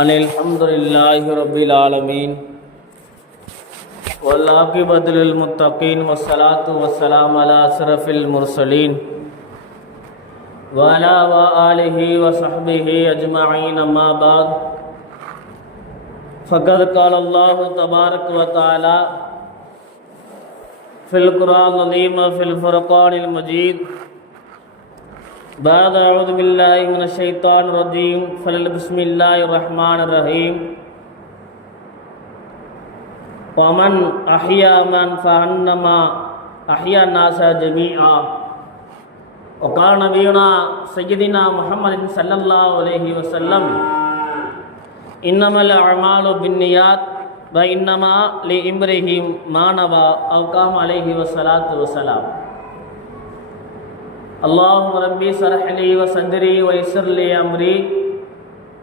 अनिल्हम्दुलिल्लाहि रब्बिल आलमीन वल्आक़िबतु लिल मुत्तक़ीन वस्सलातु वस्सलामु अला अशरफिल मुरसलीन व अला आलिहि व सहबिहि अजमईन अम्मा बाद फ़क़द क़ाल अल्लाहु तबारक व तआला फ़िल क़ुरआनिल अज़ीम व फ़िल फ़ुरक़ानिल मजीद बाद अऊज़ु बिल्लाहि मिनश शैतानिर रजीम बिस्मिल्लाहिर रहमानिर रहीम वमन अहिया मन फअन्नमा अहिया नासा जमीआ वक़ाल नबीना सय्यदिना मुहम्मद सल्लल्लाहु अलैहि वसल्लम इन्नमल अमालु बिन्नियात व इन्नमा लिइम्रिहि मा नवा औ क़ाम अलैहि वस्सलातु वस्सलाम अल्लाहुम्मा रब्बी शरह ली व सदरी व यस्सिर ली अमरी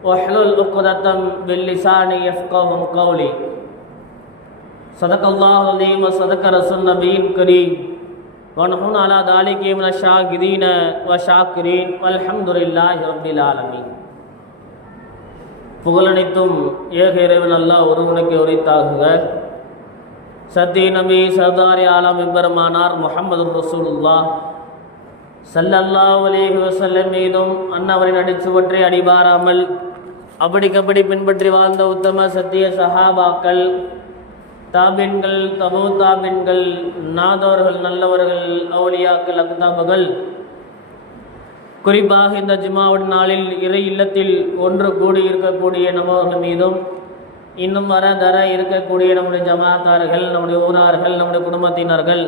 वहलुल उक़दतम मिन लिसानी यफ़क़हू क़ौली सदक़ल्लाहुल अज़ीम व सदक़ रसूलुन नबील करीम व नहनु अला ज़ालिका मिनश शाकिरीन व शाकिरीन वल्हम्दुलिल्लाहि रब्बिल आलमीन। புகழனைத்தும் ஏக இறைவன் அல்லாஹ் ஒருவனுக்கு உரித்தாகுக. சத்திய நபி சர்தாரி ஆலம் எம்பெருமானார் முஹம்மது ரசூலுல்லாஹ் ஸல்லல்லாஹு அலைஹி வஸல்லம் மீதும் அன்னவரின் அடிச்சுவற்றை அடிபாராமல் அப்படிக்கப்படி பின்பற்றி வாழ்ந்த உத்தம சத்திய சஹாபாக்கள், தாபின்கள், தபூ தாபின்கள், நாதோர்கள், நல்லவர்கள், அவுலியாக்கள், அக்தாபுகள், குறிப்பாக இந்த ஜுமாவுடைய நாளில் இறை இல்லத்தில் ஒன்று கூடி இருக்கக்கூடிய நம்மவர்கள் மீதும் இன்னும் தர இருக்கக்கூடிய நம்முடைய ஜமாத்தார்கள், நம்முடைய ஊரார்கள், நம்முடைய குடும்பத்தினர்கள்,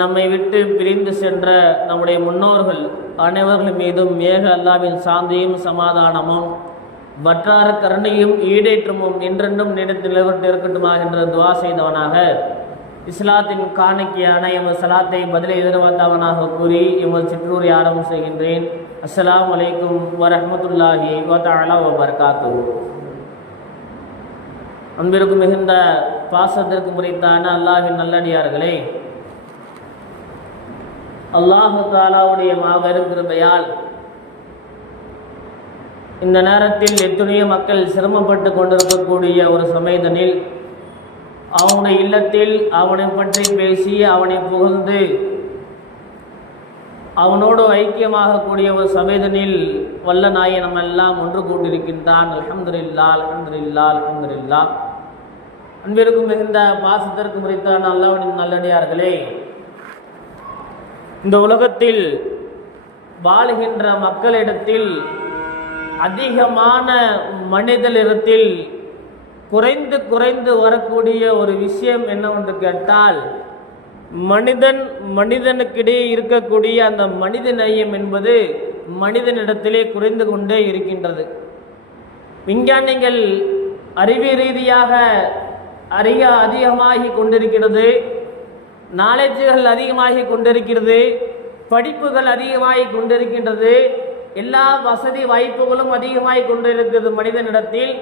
நம்மை விட்டு பிரிந்து சென்ற நம்முடைய முன்னோர்கள் அனைவர்கள் மீதும் மேக அல்லாவின் சாந்தியும் சமாதானமும் வற்றார கருணையும் ஈடேற்றமும் என்றென்றும் நீடித்து நிலவட்டு இருக்கட்டுமா என்று துவா செய்தவனாக இஸ்லாத்தின் காணிக்கையான எமது சலாத்தை பதிலை எதிர்பார்த்தவனாக கூறி எமது சிற்றூரை ஆரம்பம் செய்கின்றேன். அஸ்ஸலாமு அலைக்கும் வரஹ்மத்துல்லாஹி வ தஆலா வ பரகாத்துஹு. அன்பிற்கும் மிகுந்த பாசத்திற்கு முறைத்தான அல்லாஹின் நல்லடியார்களே, அல்லாஹு தஆலாவுடைய மாபெரும் கிருபையால் இந்த நேரத்தில் எத்தனையோ மக்கள் சிரமப்பட்டு கொண்டிருக்கக்கூடிய ஒரு சமயதனில் அவனுடைய இல்லத்தில் அவனை பற்றி பேசி அவனை புகழ்ந்து அவனோடு ஐக்கியமாக கூடிய ஒரு சமயதனில் வல்ல நாயை நம்ம எல்லாம் ஒன்று கூட்டியிருக்கின்றான். அல்ஹம்துலில்லாஹ், அல்ஹம்துலில்லாஹ், அல்ஹம்துலில்லாஹ். அன்பிற்கும் மிகுந்த பாசத்திற்கு முறைத்தான அல்லாஹ்வின் நல்லடியார்களே, இந்த உலகத்தில் வாழுகின்ற மக்களிடத்தில் அதிகமான மனிதரிடத்தில் குறைந்து குறைந்து வரக்கூடிய ஒரு விஷயம் என்னவென்று கேட்டால், மனிதனுக்கிடையே இருக்கக்கூடிய அந்த மனித நேயம் என்பது மனிதனிடத்திலே குறைந்து கொண்டே இருக்கின்றது. விஞ்ஞானிகள் அறிவியல் ரீதியாக அதிகமாகி கொண்டிருக்கிறது, நாலேஜுகள் அதிகமாகி கொண்டிருக்கிறது, படிப்புகள் அதிகமாகி கொண்டிருக்கின்றது, எல்லா வசதி வாய்ப்புகளும் அதிகமாகி கொண்டிருக்கிறது மனிதனிடத்தில்.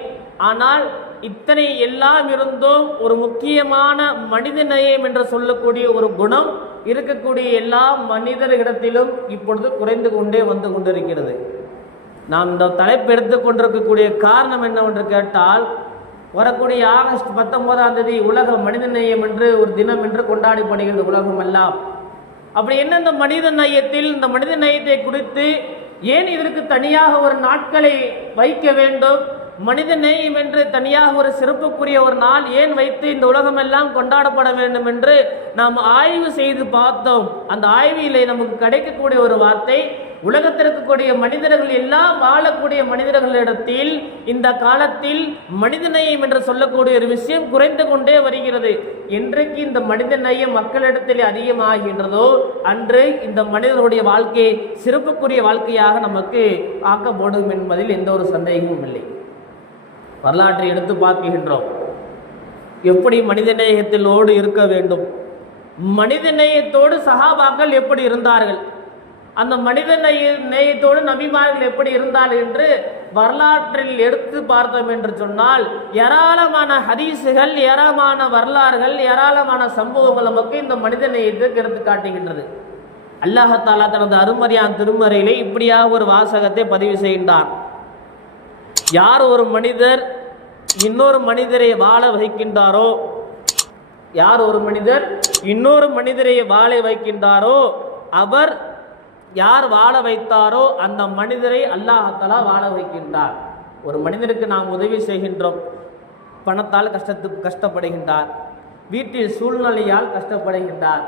ஆனால் இத்தனை எல்லாம் இருந்தும் ஒரு முக்கியமான மனித நேயம் என்று சொல்லக்கூடிய ஒரு குணம் இருக்கக்கூடிய எல்லா மனிதர்களிடத்திலும் இப்பொழுது குறைந்து கொண்டே வந்து கொண்டிருக்கிறது. நாம் இந்த தலைப்பு எடுத்து கொண்டிருக்கக்கூடிய காரணம் என்னவென்று கேட்டால், வரக்கூடிய ஆகஸ்ட் 19 உலக மனித நேயம் என்று ஒரு தினம் என்று கொண்டாடப்படுகிறது உலகம் எல்லாம். அப்படி என்ன இந்த மனித நேயத்தில், இந்த மனித நேயத்தை குறித்து ஏன் இதற்கு தனியாக ஒரு நாட்களை வைக்க வேண்டும், மனித நேயம் என்று தனியாக ஒரு சிறப்புக்குரிய ஒரு நாள் ஏன் வைத்து இந்த உலகம் எல்லாம் கொண்டாடப்பட வேண்டும் என்று நாம் ஆய்வு செய்து பார்த்தோம். அந்த ஆய்விலே நமக்கு கிடைக்கக்கூடிய ஒரு வார்த்தை, உலகத்திற்கு கூடிய மனிதர்கள் எல்லாம் வாழக்கூடிய மனிதர்களிடத்தில் இந்த காலத்தில் மனித நேயம் என்று சொல்லக்கூடிய ஒரு விஷயம் குறைந்து கொண்டே வருகிறது. என்றைக்கு இந்த மனித நேயம் மக்களிடத்தில் அதிகமாகின்றதோ அன்று இந்த மனிதர்களுடைய வாழ்க்கை சிறப்புக்குரிய வாழ்க்கையாக நமக்கு ஆக்கப்படும் என்பதில் எந்த ஒரு சந்தேகமும் இல்லை. வரலாற்றை எடுத்து பார்க்கின்றோம், எப்படி மனித நேயத்திலோடு இருக்க வேண்டும், மனித நேயத்தோடு சஹாபாக்கள் எப்படி இருந்தார்கள், அந்த மனித நேயத்தோடு நபிமார்கள் எப்படி இருந்தார்கள் என்று வரலாற்றில் எடுத்து பார்த்தோம் என்று சொன்னால் ஏராளமான ஹதீசுகள், ஏராளமான வரலாறுகள், ஏராளமான சம்பவங்கள் நமக்கு இந்த மனித நேயத்துக்கு எடுத்து காட்டுகின்றது. அல்லாஹ் தனது அருமறையான் திருமறையிலே இப்படியாக ஒரு வாசகத்தை பதிவு செய்கின்றார். யார் ஒரு மனிதர் இன்னொரு மனிதரை வாழ வைக்கின்றாரோ, யார் ஒரு மனிதர் இன்னொரு மனிதரை வாழ வைக்கின்றாரோ, அவர் யார் வாழ வைத்தாரோ அந்த மனிதரை அல்லாஹ் வாழ வைக்கின்றார். ஒரு மனிதருக்கு நாம் உதவி செய்கின்றோம், பணத்தால் கஷ்டப்படுகின்றார், வீட்டில் சூழ்நிலையால் கஷ்டப்படுகின்றார்,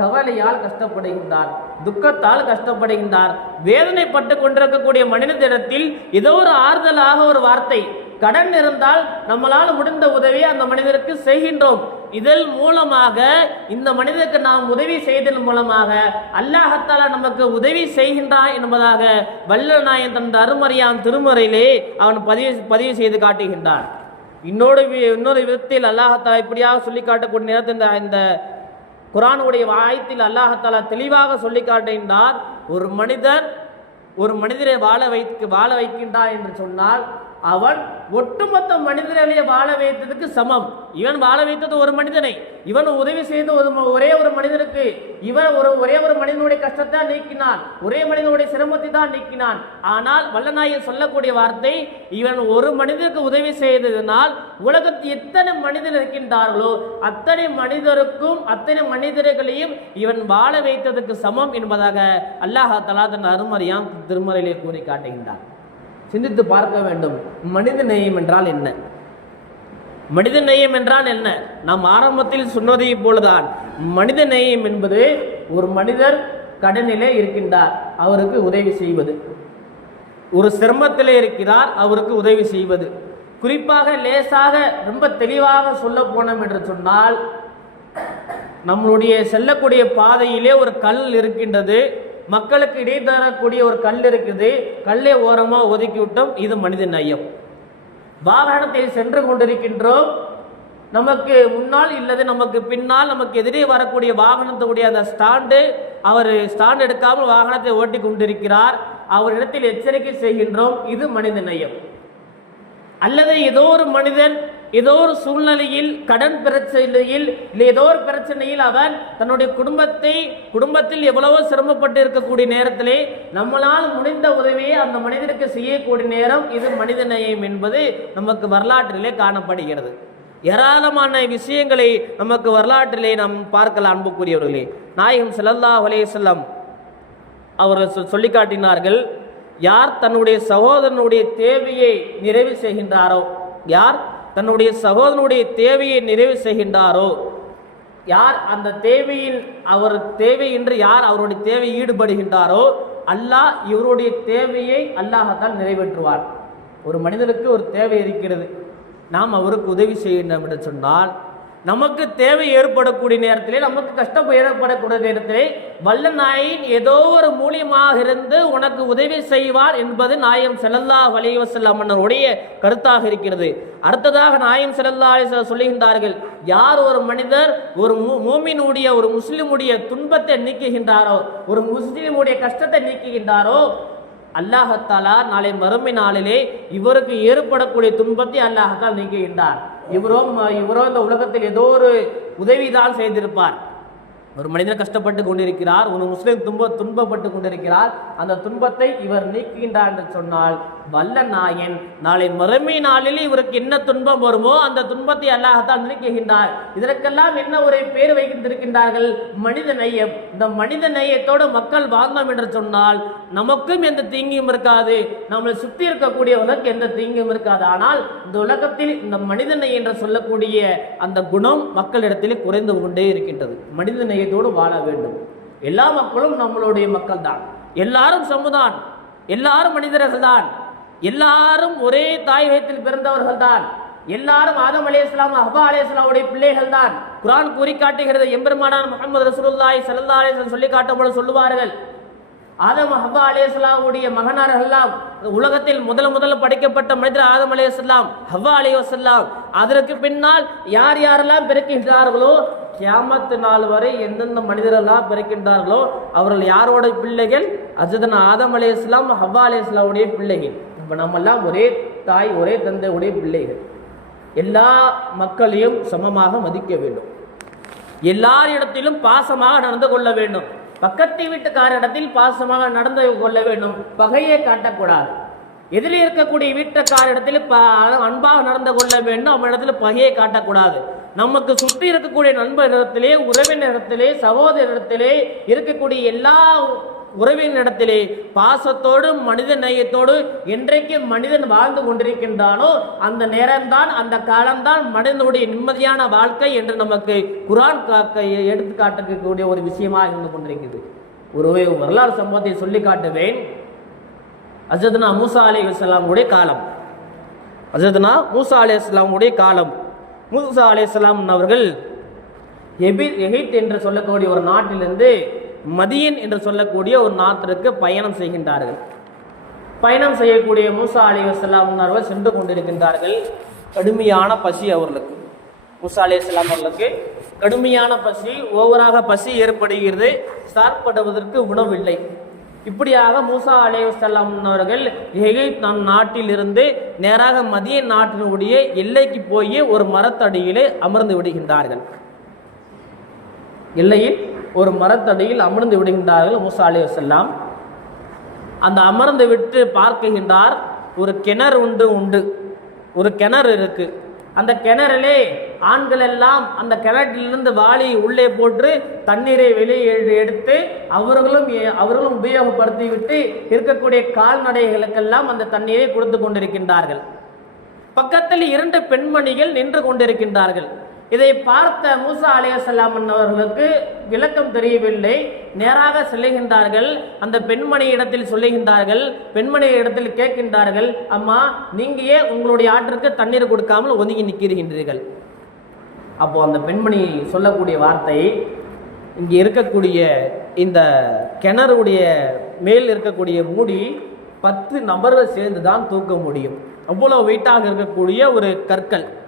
கவலையால் கஷ்டப்படுகின்றார், துக்கத்தால் கஷ்டப்படுகின்றார், வேதனைப்பட்டு கொண்டிருக்கக்கூடிய மனிதனிடத்தில் ஏதோ ஒரு ஆறுதலாக ஒரு வார்த்தை, கடன் இருந்தால் நம்மளால் முடிந்த உதவியை அந்த மனிதருக்கு செய்கின்றோம். இதன் மூலமாக இந்த மனிதருக்கு நாம் உதவி செய்ததன் மூலமாக அல்லாஹ் நமக்கு உதவி செய்கின்றான் என்பதாக வல்ல நாயன் தனது அருமறையான் திருமறையிலே அவன் பதிவு செய்து காட்டுகின்றான். இன்னொரு விதத்தில் அல்லாஹ் இப்படியாக சொல்லி காட்டக்கூடிய நேரத்தில் இந்த குர்ஆனுடைய ஆயத்தில் அல்லாஹ் தெளிவாக சொல்லி காட்டுகின்றார். ஒரு மனிதரை வாழ வைக்கின்றார் என்று சொன்னால் அவன் ஒட்டுமொத்த மனிதர்களே வாழ வைத்ததுக்கு சமம். இவன் வாழ வைத்தது ஒரு மனிதனை, இவன் உதவி செய்து ஒரே ஒரு மனிதனுக்கு, இவன் ஒரே ஒரு மனிதனுடைய கஷ்டத்தை நீக்கினான், ஒரே மனிதனுடைய சிரமத்தை தான் நீக்கினான். ஆனால் வல்லநாயகன் சொல்லக்கூடிய வார்த்தை, இவன் ஒரு மனிதனுக்கு உதவி செய்ததனால் உலகத்தில் எத்தனை மனிதர் இருக்கின்றார்களோ அத்தனை மனிதருக்கும் அத்தனை மனிதர்களையும் இவன் வாழ வைத்ததுக்கு சமம் என்பதாக அல்லாஹ் தஆலா தன் அருமறையான் திருமறையிலே கூறி காட்டுகின்றார். சிந்தித்து பார்க்க வேண்டும். மனித நேயம் என்றால் என்ன? மனித நேயம் என்றால் என்ன? நாம் ஆரம்பத்தில் சொன்னதை போலதான் மனித நேயம் என்பது ஒரு மனிதர் கடனிலே இருக்கின்றார், அவருக்கு உதவி செய்வது, ஒரு சிரமத்திலே இருக்கிறார், அவருக்கு உதவி செய்வது. குறிப்பாக லேசாக ரொம்ப தெளிவாக சொல்ல போனோம் என்று சொன்னால், நம்மளுடைய செல்லக்கூடிய பாதையிலே ஒரு கல் இருக்கின்றது, மக்களுக்கு இடை தரக்கூடிய ஒரு கல் இருக்குது, கல்லை ஓரமாக ஒதுக்கி விட்டோம், இது மனித நேயம். வாகனத்தில் சென்று கொண்டிருக்கின்றோம், நமக்கு முன்னால் இல்லது நமக்கு பின்னால் நமக்கு எதிரே வரக்கூடிய வாகனத்துடைய அந்த அவர் ஸ்டாண்ட் எடுக்காமல் வாகனத்தை ஓட்டி கொண்டிருக்கிறார், அவரிடத்தில் எச்சரிக்கை செய்கின்றோம், இது மனித நேயம். அல்லது ஏதோ ஒரு மனிதன் ஏதோ ஒரு சூழ்நிலையில் கடன் பிரச்சனையில் இல்லை ஏதோ ஒரு பிரச்சனையில் அவன் தன்னுடைய குடும்பத்தில் எவ்வளவோ சிரமப்பட்டு இருக்கக்கூடிய நேரத்திலே நம்மளால் முடிந்த உதவியை அந்த மனிதனுக்கு செய்யக்கூடிய நேரம், இது மனித நேயம் என்பது நமக்கு வரலாற்றிலே காணப்படுகிறது. ஏராளமான விஷயங்களை நமக்கு வரலாற்றிலே நாம் பார்க்கலாம். அன்புக்குரியவர்களே, நாயகம் ஸல்லல்லாஹு அலைஹி வஸல்லம் அவர்கள் சொல்லி காட்டினார்கள், யார் தன்னுடைய சகோதரனுடைய தேவையை நிறைவு செய்கின்றாரோ, யார் தன்னுடைய சகோதரனுடைய தேவையை நிறைவு செய்கின்றாரோ, யார் அந்த தேவையில் அவர் தேவையின்றி யார் அவருடைய தேவை ஈடுபடுகின்றாரோ, அல்லாஹ் இவருடைய தேவையை அல்லாஹ்தான் நிறைவேற்றுவார். ஒரு மனிதனுக்கு ஒரு தேவை இருக்கிறது, நாம் அவருக்கு உதவி செய்யணும் என்று சொன்னால், நமக்கு தேவை ஏற்படக்கூடிய நேரத்திலே, நமக்கு கஷ்டம் ஏற்படக்கூடிய நேரத்திலே வல்ல நாயின் ஏதோ ஒரு மூலியமாக இருந்து உனக்கு உதவி செய்வார் என்பது நாயகம் ஸல்லல்லாஹு அலைஹி வஸல்லம் அவர்களுடைய கருத்தாக இருக்கிறது. அடுத்ததாக நாயகம் ஸல்லல்லாஹு அலைஹி வஸல்லம் சொல்லுகின்றார்கள், யார் ஒரு மனிதர் ஒரு மூமினுடைய ஒரு முஸ்லிமுடைய துன்பத்தை நீக்குகின்றாரோ, ஒரு முஸ்லிமுடைய கஷ்டத்தை நீக்குகின்றாரோ, அல்லாஹ் தஆலா நாளை மறுமை நாளிலே இவருக்கு ஏற்படக்கூடிய துன்பத்தை அல்லாஹ் தஆலா நீக்குகின்றார். இவரோ இந்த உலகத்தில் ஏதோ ஒரு உதவிதான் செய்திருப்பார். ஒரு மனிதர் கஷ்டப்பட்டு கொண்டிருக்கிறார், ஒரு முஸ்லிம் துன்பப்பட்டு கொண்டிருக்கிறார், அந்த துன்பத்தை இவர் நீக்குகின்றார் என்று சொன்னால் வல்ல நாயன் நாளை மறுமை நாளில் இவருக்கு என்ன துன்பம் வருமோ அந்த துன்பத்தை அல்லாஹ்தான் நீக்குகின்றார். இதற்கெல்லாம் என்ன ஒரு பேர் வைத்திருக்கின்றார்கள்? மனித நேயம். இந்த மனித நேயத்தோடு மக்கள் வாழ்ந்தோம் என்று சொன்னால் நமக்கும் எந்த தீங்கும் இருக்காது, நம்மளை சுற்றி இருக்கக்கூடியவர்களுக்கு எந்த தீங்கும் இருக்காது. ஆனால் இந்த உலகத்தில் இந்த மனித நேயம் என்று சொல்லக்கூடிய அந்த குணம் மக்களிடத்தில் குறைந்து கொண்டே இருக்கின்றது. மனித நேயத்தோடு வாழ வேண்டும். எல்லா மக்களும் நம்மளுடைய மக்கள் தான், எல்லாரும் சமுதான், எல்லாரும் மனிதர்கள் தான், எல்லாரும் ஒரே தாய் வயிற்றில் பிறந்தவர்கள் தான், எல்லாரும் ஆதம் அலைஹிஸ்ஸலாம் ஹவ்வா அலைஹிஸ்ஸலாமுடைய பிள்ளைகள் தான். குர்ஆன் கூறி காட்டுகிறது, எம்பெருமானார் முஹம்மது ரசூலுல்லாஹி ஸல்லல்லாஹு அலைஹி வஸல்லம் சொல்லி காட்டும்போது சொல்லுவார்கள், ஆதம் ஹவ்வா அலைஹிஸ்ஸலாமுடைய மகனாரெல்லாம் உலகத்தில் முதல்ல படைக்கப்பட்ட மனிதர் ஆதம் அலைஹிஸ்ஸலாம் ஹவ்வா அலைஹிஸ்ஸலாம். அதற்கு பின்னால் யார் யாரெல்லாம் பிறக்கின்றார்களோ கியாமத் நாள் வரை எந்தெந்த மனிதரெல்லாம் பிறக்கின்றார்களோ அவர்கள் யாரோட பிள்ளைகள்? ஹஜ்ரத் ஆதம் அலைஹிஸ்ஸலாம் ஹவ்வா அலைஹிஸ்ஸலாமுடைய பிள்ளைகள். இப்போ நம்மெல்லாம் ஒரே தாய் ஒரே தந்தையுடைய பிள்ளைகள். எல்லா மக்களையும் சமமாக மதிக்க வேண்டும், எல்லாரிடத்திலும் பாசமாக நடந்து கொள்ள வேண்டும். பக்கத்து வீட்டுக்காரிடத்தில் பாசமாக நடந்து கொள்ள வேண்டும், பகையை காட்டக்கூடாது. எதிரில் இருக்கக்கூடிய வீட்டுக்காரிடத்தில் அன்பாக நடந்து கொள்ள வேண்டும், அவனிடத்துல பகையை காட்டக்கூடாது. நமக்கு சுற்றி இருக்கக்கூடிய நண்பரிடத்திலே, உறவினரிடத்திலே, சகோதரிடத்திலே இருக்கக்கூடிய எல்லா உறவினரிடத்திலே பாசத்தோடு மனித நேயத்தோடு என்றைக்கு மனிதன் வாழ்ந்து கொண்டிருக்கின்றானோ அந்த நேரம்தான், அந்த காலம்தான் மனிதனுடைய நிம்மதியான வாழ்க்கை என்று நமக்கு குர்ஆன் எடுத்து காட்டக்கூடிய ஒரு விஷயமாக இருந்து கொண்டிருக்கிறது. ஒரு வரலாறு சம்பவத்தை சொல்லி காட்டுவேன். ஹஜ்ரத்னா மூசா அலைஹிஸ்ஸலாமுடைய காலம். ஹஜ்ரத்னா மூசா அலைஹிஸ்ஸலாமுடைய காலம். மூசா அலைஹிஸ்ஸலாம் அவர்கள் எகிப்து என்று சொல்லக்கூடிய ஒரு நாட்டிலிருந்து மதியன் என்று சொல்லக்கூடிய ஒரு நாட்டிற்கு பயணம் செய்கின்றார்கள். பயணம் செய்யக்கூடிய மூசா அலைஹிஸ்ஸலாம் அவர்கள் சென்று கொண்டிருக்கின்றார்கள். கடுமையான பசி அவர்களுக்கு, மூசா அலைஹிஸ்ஸலாம் அவர்களுக்கு கடுமையான பசி, ஓவராக பசி ஏற்படுகிறது. சாப்பிடுவதற்கு உணவில்லை. இப்படியாக மூசா அலைஹிஸ்ஸலாம் அவர்கள் எகிப்து நாட்டிலிருந்து நேராக மதிய நாட்டினுடைய எல்லைக்கு போய் ஒரு மரத்தடியிலே அமர்ந்து விடுகின்றார்கள். எல்லையில் ஒரு மரத்தடியில் அமர்ந்து விடுகின்றார்கள் மூசா அலைஹிஸ்ஸலாம். அந்த அமர்ந்து விட்டு பார்க்கின்றார், ஒரு கிணறு உண்டு, ஒரு கிணறு இருக்கு. அந்த கிணறிலே ஆண்கள் எல்லாம் அந்த கிணற்றிலிருந்து வாளி உள்ளே போட்டு தண்ணீரை வெளியே எடுத்து அவர்களும் உபயோகப்படுத்தி விட்டு இருக்கக்கூடிய கால்நடைகளுக்கெல்லாம் அந்த தண்ணீரை கொடுத்து கொண்டிருக்கின்றார்கள். பக்கத்தில் 2 பெண்மணிகள் நின்று கொண்டிருக்கின்றார்கள். இதை பார்த்த மூசா அலைஹிஸ்ஸலாம் அவர்களுக்கு விளக்கம் தெரியவில்லை. நேராக செல்லுகின்றார்கள். அந்த பெண்மணி இடத்தில் சொல்லுகின்றார்கள். பெண்மணி இடத்தில் கேட்கின்றார்கள், அம்மா, நீங்க ஏன் உங்களுடைய ஆற்றுக்கு தண்ணீர் கொடுக்காமல் ஒதுங்கி நிற்கிறீர்கள்? அப்போ அந்த பெண்மணி சொல்லக்கூடிய வார்த்தை, இங்கே இருக்கக்கூடிய இந்த கிணறுடைய மேல் இருக்கக்கூடிய மூடி 10 நபர்கள் சேர்ந்து தான் தூக்க முடியும். அவ்வளோ வெயிட்டாக இருக்கக்கூடிய ஒரு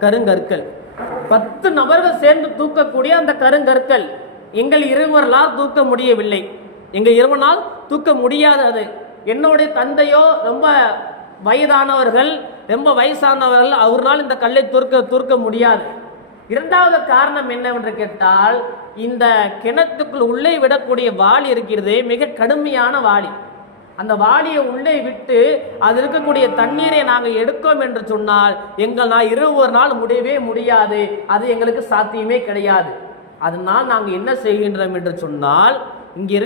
கருங்கற்கள் 10 நபர்கள் சேர்ந்து தூக்கக்கூடிய அந்த கருங்கற்கள் எங்கள் இருவரால் தூக்க முடியவில்லை. எங்கள் இருவரால் தூக்க முடியாதது. என்னுடைய தந்தையோ ரொம்ப வயதானவர்கள், ரொம்ப வயசானவர்கள், அவரால் இந்த கல்லை தூக்க முடியாது. இரண்டாவது காரணம் என்னவென்று கேட்டால், இந்த கிணத்துக்குள் உள்ளே விடக்கூடிய வாளி இருக்கிறது, மிக கடுமையான வாளி. அந்த வாளியை உள்ளே விட்டு அது இருக்கக்கூடிய தண்ணீரை நாங்கள் எடுக்கோம் என்று சொன்னால் நான் 21 நாள் முடியவே முடியாது. அது எங்களுக்கு சாத்தியமே கிடையாது. அதனால் நாங்கள் என்ன செய்கின்றோம் என்று சொன்னால், இங்கே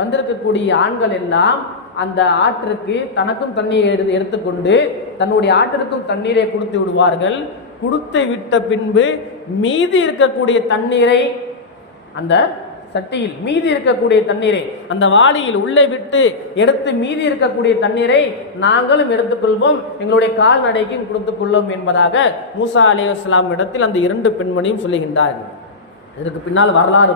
வந்திருக்கக்கூடிய ஆண்கள் எல்லாம் அந்த ஆற்றுக்கு தனக்கும் தண்ணீரை எடுத்துக்கொண்டு தன்னுடைய ஆற்றிற்கும் தண்ணீரை கொடுத்து விடுவார்கள். கொடுத்து விட்ட பின்பு மீதி இருக்கக்கூடிய தண்ணீரை, அந்த சட்டியில் மீதி இருக்கக்கூடிய தண்ணீரை அந்த வாளியில் உள்ளே விட்டு எடுத்து மீதி இருக்கக்கூடிய தண்ணீரை நாங்களும் எடுத்துக்கொள்வோம், எங்களுடைய கால்நடைக்கும் கொடுத்துக் கொள்வோம் என்பதாக மூசா அலைஹிஸ்ஸலாம் இடத்தில் அந்த 2 பெண்மணியும் சொல்லுகின்றார்கள். இதற்கு பின்னால் வரலாறு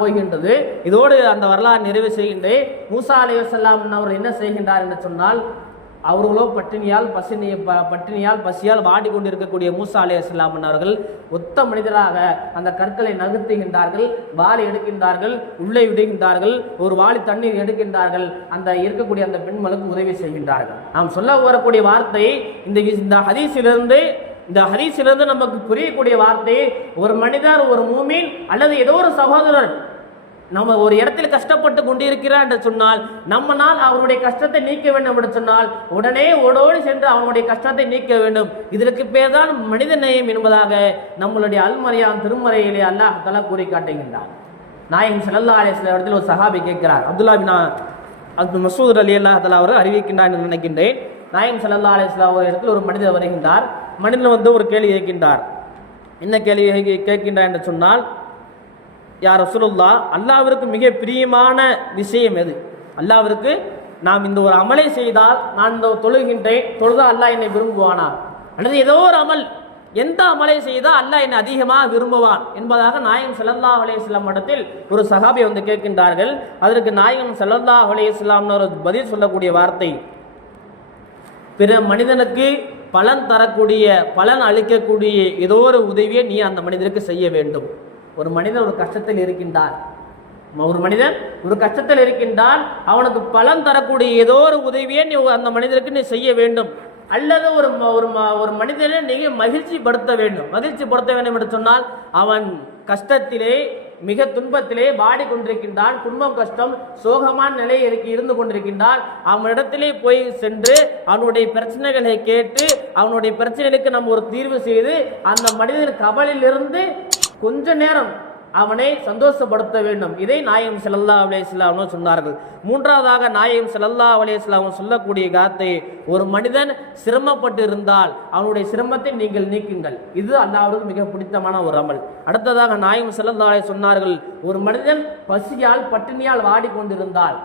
போகின்றது. இதோடு அந்த வரலாறு நிறைவு செய்கின்றேன். மூசா அலைஹிஸ்ஸலாம் அவர் என்ன செய்கின்றார் என்று சொன்னால், அவர்களோ பட்டினியால் பசியால் வாடிக்கொண்டிருக்கக்கூடிய மூசா அலைஹிஸ்ஸலாம் அவர்கள் ஒத்த மனிதராக அந்த கற்களை நகர்த்துகின்றார்கள். வாளி எடுக்கின்றார்கள், உள்ளே விடுகின்றார்கள், ஒரு வாளி தண்ணீர் எடுக்கின்றார்கள். அந்த இருக்கக்கூடிய அந்த பெண்களுக்கு உதவி செய்கின்றார்கள். நாம் சொல்ல வரக்கூடிய வார்த்தை இந்த ஹதீஸிலிருந்து நமக்கு புரியக்கூடிய வார்த்தை, ஒரு மனிதர், ஒரு மூமின் அல்லது ஏதோ ஒரு சகோதரர் நம்ம ஒரு இடத்தில் கஷ்டப்பட்டு கொண்டிருக்கிறார் என்று சொன்னால், நம்மனால் அவனுடைய கஷ்டத்தை நீக்க வேண்டும் என்று சொன்னால் உடனே ஓடோடி சென்று அவனுடைய கஷ்டத்தை நீக்க வேண்டும். இதற்கு பேர் தான் மனித நேயம் என்பதாக நம்மளுடைய அல்மறையான் திருமறையிலே அல்லாஹ் தஆலா கூறி காட்டுகின்றார். நாயகம் ஸல்லல்லாஹு அலைஹி வஸல்லம் இடத்தில் ஒரு சஹாபி கேட்கிறார். அப்துல்லா பின் மஸ்ஊத் ரலியல்லாஹு தஆலா அவர் அறிவிக்கின்றார் என்று நினைக்கின்றேன். நாயகம் ஸல்லல்லாஹு அலைஹி வஸல்லம் இடத்தில் ஒரு மனிதர் வருகின்றார். மனிதன் ஒரு கேள்வி கேட்கின்றார். என்ன கேள்வி கேட்கின்றார் என்று சொன்னால், யா ரசூலுல்லாஹ், அல்லாஹ்விற்கு மிக பிரியமான விஷயம் எது? அல்லாஹ்விற்கு நாம் இந்த ஒரு அமலை செய்தால், நான் இந்த தொழுகின்றேன், தொழுதால் அல்லாஹ் என்னை விரும்புவானா? அல்லது ஏதோ ஒரு அமல், எந்த அமலை செய்தால் அல்லாஹ் என்னை அதிகமாக விரும்புவான் என்பதாக நாயகம் ஸல்லல்லாஹு அலைஹி வஸல்லம் இடத்தில் ஒரு சஹாபி கேட்கின்றார்கள். அதற்கு நாயகம் ஸல்லல்லாஹு அலைஹி வஸல்லம் பதில் சொல்லக்கூடிய வார்த்தை, பிற மனிதனுக்கு பலன் தரக்கூடிய, பலன் அளிக்கக்கூடிய ஏதோ ஒரு உதவியை நீ அந்த மனிதனுக்கு செய்ய வேண்டும். ஒரு மனிதன் ஒரு கஷ்டத்தில் இருக்கின்றால் அவனுக்கு பலன் தரக்கூடிய ஏதோ ஒரு உதவியை நீ அந்த மனிதனுக்கு நீ செய்ய வேண்டும். அல்லது ஒரு மனிதனை நீங்க மகிழ்ச்சி படுத்த வேண்டும் என்று சொன்னால், அவன் கஷ்டத்திலே மிக துன்பத்திலே வாடிக்கொண்டிருக்கின்றான், குடும்பம் கஷ்டம் சோகமான நிலையை இருந்து கொண்டிருக்கின்றான். அவனிடத்திலே போய் சென்று அவனுடைய பிரச்சனைகளை கேட்டு அவனுடைய பிரச்சனைகளுக்கு நம்ம ஒரு தீர்வு செய்து அந்த மனிதன் கவலையிலிருந்து கொஞ்ச நேரம் அவனை சந்தோஷப்படுத்த வேண்டும். இதை நாயகம் ஸல்லல்லாஹு அலைஹி வஸல்லம் சொன்னார்கள். மூன்றாவதாக நாயகம் ஸல்லல்லாஹு அலைஹி வஸல்லம் சொல்லக்கூடிய காத்தை, ஒரு மனிதன் சிரமப்பட்டு இருந்தால் அவனுடைய சிரமத்தை நீங்கள் நீக்குங்கள். இது அல்லாஹ்வுக்கு மிக பிடித்தமான ஒரு அமல். அடுத்ததாக நாயகம் ஸல்லல்லாஹு அலைஹி சொன்னார்கள், ஒரு மனிதன் பசியால் பட்டினியால் வாடிக்கொண்டிருந்தால்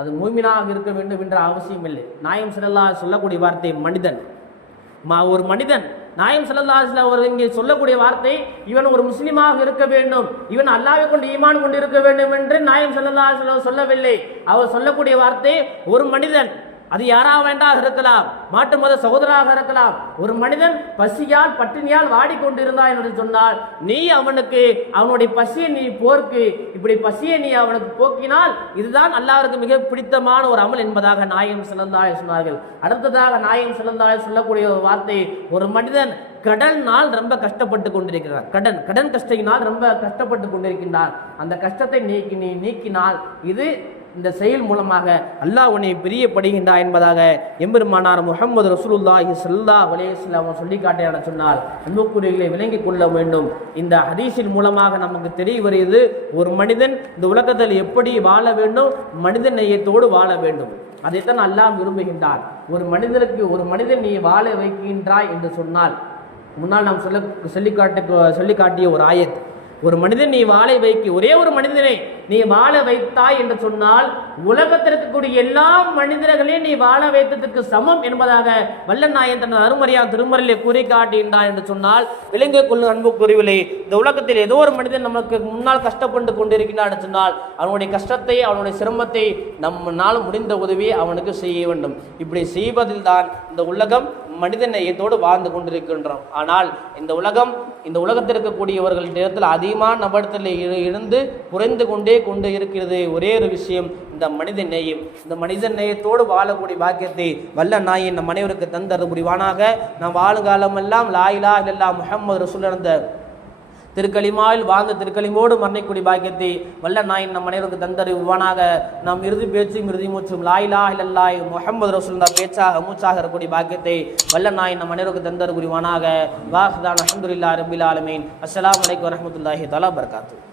அது மூமினாக இருக்க வேண்டும் என்ற அவசியம் இல்லை. நாயகம் ஸல்லல்லாஹு அலைஹி சொல்லக்கூடிய வார்த்தை மனிதன். ஒரு மனிதன் நாயகம் ஸல்லல்லாஹு அலைஹி வஸல்லம் அவர்கள் இங்கே சொல்லக்கூடிய வார்த்தை, இவன் ஒரு முஸ்லிமாக இருக்க வேண்டும், இவன் அல்லாஹ்வை கொண்டு ஈமான் கொண்டு இருக்க வேண்டும் என்று நாயகம் ஸல்லல்லாஹு அலைஹி வஸல்லம் சொல்லவில்லை. அவர் சொல்லக்கூடிய வார்த்தை, ஒரு மனிதன், அது யாரா வேண்டாக இருக்கலாம், மாட்டு மத சகோதராக இருக்கலாம், ஒரு மனிதன் பசியால் பட்டினியால் வாடிக்கொண்டிருந்தா என்று சொன்னால் நீ அவனுக்கு அவனுடைய பசியை நீ போர்க்கு, இப்படி பசியை நீ அவனுக்கு போக்கினால் இதுதான் அல்லாஹ்வுக்கு மிக பிடித்தமான ஒரு அமல் என்பதாக நாயகம் ஸல்லல்லாஹு அலைஹி சொன்னார்கள். அடுத்ததாக நாயகம் ஸல்லல்லாஹு அலைஹி சொல்லக்கூடிய ஒரு வார்த்தை, ஒரு மனிதன் கடனால் ரொம்ப கஷ்டப்பட்டு கொண்டிருக்கிறார், கடன் கஷ்டினால் ரொம்ப கஷ்டப்பட்டு கொண்டிருக்கின்றார், அந்த கஷ்டத்தை நீக்கினால் இது இந்த செயல் மூலமாக அல்லாஹ் உன்னை பிரியப்படுகின்றார் என்பதாக எம்பெருமானார் முஹம்மது ரசூலுல்லாஹி ஸல்லல்லாஹு அலைஹி வஸல்லம் சொல்லி காட்டிய சொன்னால் அன்புக்குரியவர்களை விளங்கிக் கொள்ள வேண்டும். இந்த ஹதீஸின் மூலமாக நமக்கு தெரிய வருகிறது, ஒரு மனிதன் இந்த உலகத்தில் எப்படி வாழ வேண்டும், மனித நேயத்தோடு வாழ வேண்டும். அதைத்தான் அல்லாஹ் விரும்புகின்றார். ஒரு மனிதன் நீ வாழ வைக்கின்றாய் என்று சொன்னால், முன்னால் நாம் சொல்லி காட்டிய ஒரு ஆயத், ஒரு மனிதன் நீ வாழ வைக்க, ஒரே ஒரு மனிதனை நீ வாழ வைத்தாய் என்று சொன்னால் உலகத்திற்கு கூடிய எல்லா மனிதர்களையும் நீ வாழ வைத்ததற்கு சமம் என்பதாக வல்லநாயகன் தன் அருமறையால் திருமறையிலே கூறி காட்டுகின்றான் என்று சொன்னால் விளங்கிக் கொள்ளும் அன்புக்குரியவர்களே, இந்த உலகத்தில் ஏதோ ஒரு மனிதன் நமக்கு முன்னால் கஷ்டப்பட்டு கொண்டிருக்கிறான் என்று சொன்னால் அவனுடைய கஷ்டத்தை அவனுடைய சிரமத்தை நம்மால் முடிந்த உதவியை அவனுக்கு செய்ய வேண்டும். இப்படி செய்வதில் தான் இந்த உலகம் மனித நேயத்தோடு வாழ்ந்து கொண்டிருக்கின்றோம். ஆனால் இந்த உலகத்தில் இருக்கக்கூடியவர்கள் நேரத்தில் அதிகமான நபரத்தில் இருந்து குறைந்து கொண்டு இருக்கிறது ஒரே ஒரு விஷயம், இந்த மனித நேயம். இந்த மனித நேயத்தோடு வாழக்கூடிய பாக்கியத்தை வல்ல நாயின் நம் அனைவருக்கு தந்தது புரிவானாக. நாம் வாழுங்காலமெல்லாம் லா இலாஹ இல்லல்லாஹ் முஹம்மது ரசூலுல்லாஹ் என்ற திருக்களிமாவில் வாழ்ந்த திருக்களிமோடு மரணிக்கூடிய பாக்கியத்தை வல்ல நாயின் நம் அனைவருக்கு தந்தருவானாக. நாம் இறுதி பேச்சும் இறுதி மூச்சும் லா இலாஹ இல்லல்லாஹ் முஹம்மது ரசூலுல்லாஹ் பேச்சாக மூச்சாக இருக்கக்கூடிய பாக்கியத்தை வல்ல நாயின் நம் அனைவருக்கு தந்தரு புரிவானாக. வாஹிதான் அல்ஹம்துலில்லாஹி ரப்பில் ஆலமீன். அஸ்ஸலாமு அலைக்கும் வரஹ்மத்துல்லாஹி தஆலா வபரகாத்துஹு.